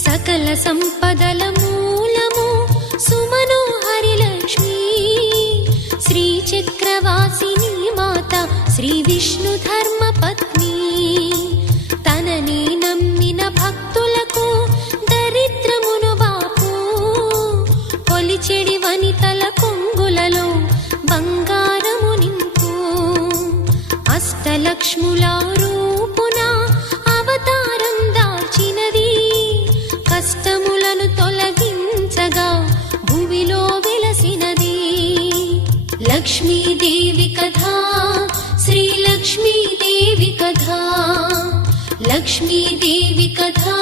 సకల సంపదల మూలము సుమనోహరి లక్ష్మీ శ్రీ చక్రవాసిని మాత శ్రీ విష్ణు ధర్మ పత్ని తనని నమ్మిన భక్తులకు దరిద్రమును బాపు కొలిచెడి వనితల కొంగులలో బంగారము నింపు అష్టలక్ష్ముల రూపున అవతారం దాల్చినది కష్టములను తొలగించగా భూమిలో వెలసినది లక్ష్మీదేవి కథా శ్రీ లక్ష్మీదేవి కథా లక్ష్మీదేవి కథా